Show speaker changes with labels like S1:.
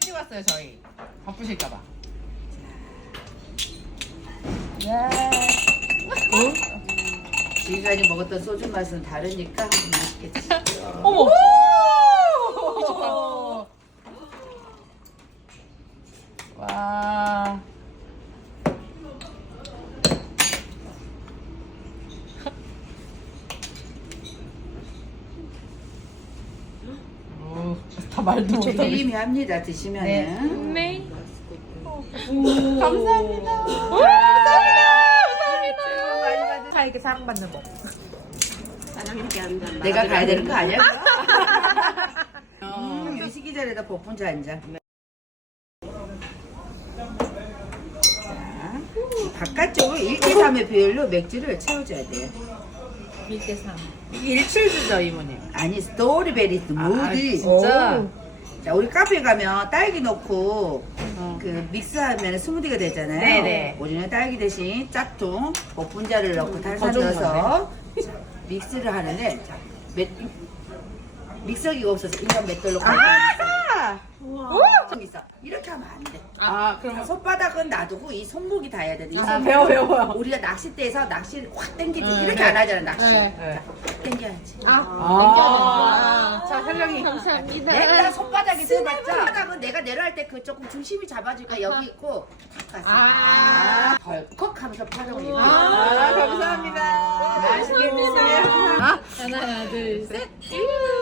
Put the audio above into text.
S1: 일찍 왔어요 저희. 바쁘실까봐.
S2: 지금까지 먹었던 소주 맛은 다르니까 맛있겠지.
S1: 어머. 와. 오, 다 말도 못하고.
S2: 튀김이 합니다. 드시면은.
S1: 네.
S2: 감사합니다.
S1: 감사합니다.
S3: 사에게 사랑받는 법.
S2: 내가 가야 되는 거 아니야? 요식이 자리에다 복분자 한 잔. 자, 바깥쪽으로 1대3의 비율로 맥주를 채워줘야 돼요.
S3: 1대3.
S1: 17주죠 이모님.
S2: 아니, 스토리베리 스무디.
S1: 진짜.
S2: 자, 우리 카페 가면 딸기 넣고 그 믹스하면 스무디가 되잖아요.
S1: 네네.
S2: 우리는 딸기 대신 짝퉁 복분자를 넣고 탄산
S1: 좀
S2: 넣어서 자, 믹스를 하는데 자, 믹서기가 없어서 인간 맷돌로 좀 있어. 이렇게 하면 안 돼.
S1: 아 그럼
S2: 손바닥은 놔두고 이 손목이 닿아야 돼. 이 손목.
S1: 배워요.
S2: 우리가 낚싯대에서 낚시를 확 당기지 이렇게
S1: 네.
S2: 안 하잖아 낚시.
S1: 네.
S2: 자, 당겨야지.
S1: 자 현령이
S3: 감사합니다.
S2: 내가 손바닥이 들어봤자 손바닥은 내가 내려갈 때 그 조금 중심이 잡아주니까 여기 있고 탁 갔어. 덜컥 하면서 파정을 입고.
S1: 감사합니다.
S2: 맛있게 드세요.
S3: 하나, 둘, 셋.